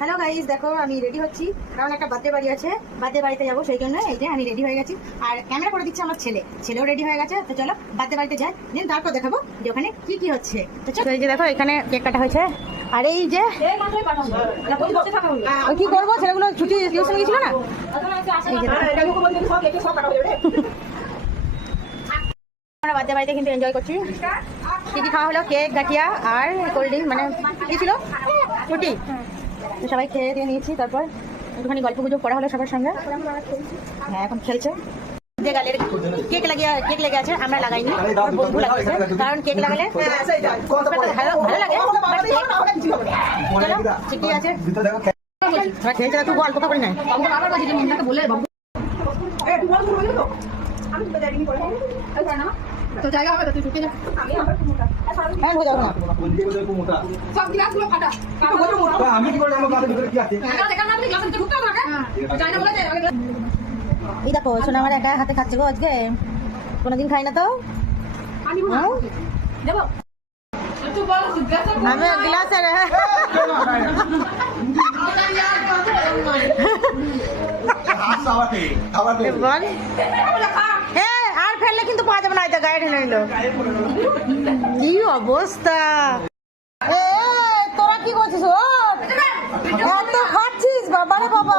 Hello guys, দেখো আমি ready হচ্ছি কারণ একটা বার্থডে বাড়ি আছে, বার্থডে বাড়িতে যাবো, সেই জন্য এই যে আমি রেডি হয়ে গেছি। আর ক্যামেরা করে দিচ্ছে আমার ছেলেও রেডি হয়ে গেছে। তো চলো বার্থডে বাড়িতে যাই, দেন তারপর দেখাবো যে ওখানে কি কি হচ্ছে। তো এই যে দেখো এখানে কেক কাটা হয়েছে। আর এই যে কি করবো, ছেলেগুলো ছুটি টিউশন গেছিল না, আমরা বার্থডে বাড়িতে কিন্তু এনজয় করছি। কি কি খাওয়া হলো, কেক, গাঠিয়া আর কোল্ড ড্রিঙ্ক, মানে কি ছিল ছুটি, সবাই খেয়ে দিয়ে নিয়েছি। তারপর একটুখানি গল্প গুজব করা হলো সবার সঙ্গে। হ্যাঁ, এখন খেলছে। যে গালের কেক লেগে আছে, আমরা লাগাইনি, বন্ধু লাগিয়েছে। কারণ কেক লাগালে ভালো লাগে। চলো ঠিকই আছে, খেয়েছে। তুই গল্প করি নাই তো জায়গা হবে, তুই ঢুকে যা। হ্যাঁ, হয়ে যাবে না সব গ্লাসগুলো ফাটা। আমি কি করে জানবো গাছের ভিতরে কি আছে? দেখা না, তুমি গ্লাসের ভিতরে ঢুকতে হবে না। যাই না বলে যাই। এই দেখো সোনা আমার একা হাতে খাচ্ছে গো আজকে, কোনোদিন খাই না তো। আমি দেবো একটু বলো গ্লাসের, আমি গ্লাসের বল। হ্যাঁ, আর ফেললে কিন্তু পাওয়া যাবে না। এটা গায়ে ঢেলে নিল, কি অবস্থা। তোরা কি করছিস? ও এত খাচ্ছিস? বাবা রে বাবা,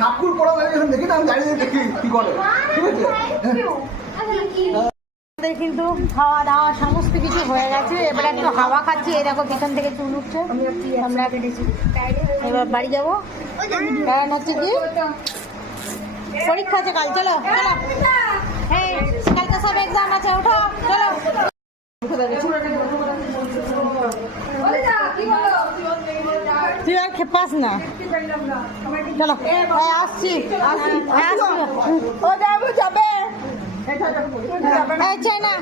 ঠাকুর পড়া দেখি না, আমি জানি দেখি কি করে। কিন্তু খাওয়া দাওয়া সমস্ত কিছু হয়ে গেছে। এবার একটু হাওয়া খাচ্ছি। এই দেখো পিছন থেকে চুল উঠছে। আমরা এবার বাড়ি যাবো, কারণ হচ্ছে কি পরীক্ষা আছে কাল। চলো চলো, হ্যাঁ কালকে সব এক্সাম আছে, ওঠো চলো। তুই আর খেপাস না, চলো আসছি। ও যাবো, যাবে চাই না।